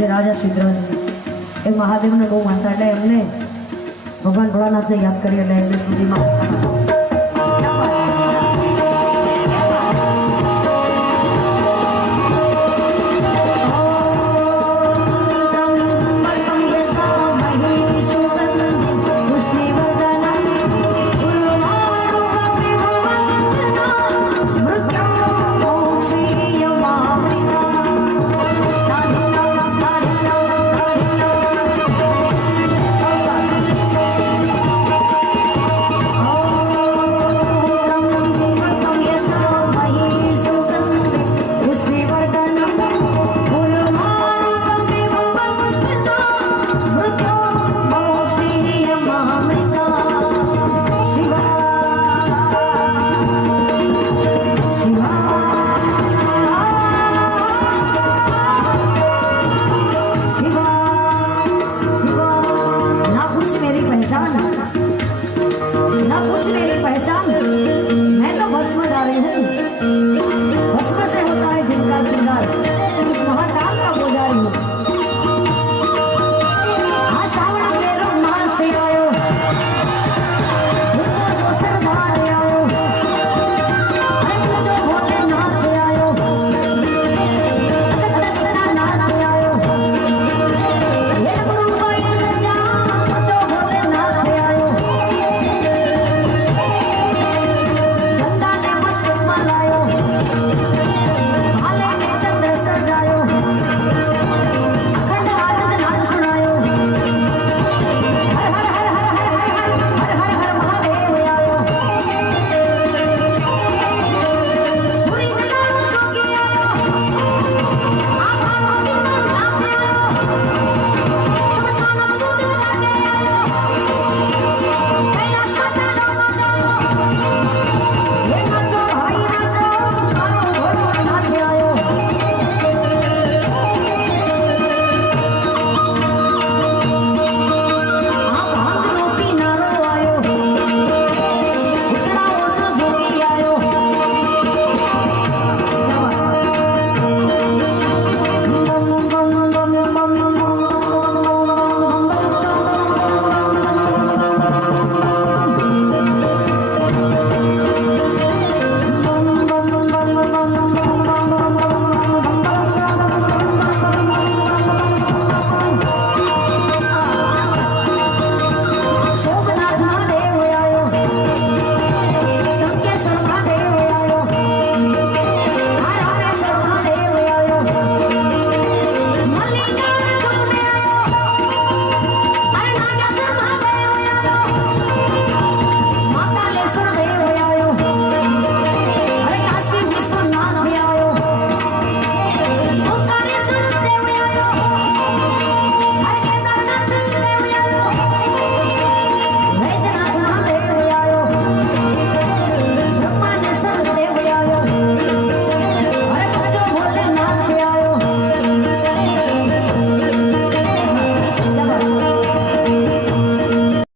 જે રાજા સિદ્ધરાજ એ મહાદેવને બહુ માનતા એટલે એમને. ભગવાન ભોળાનાથને યાદ કરી એટલે એમને સુધીમાં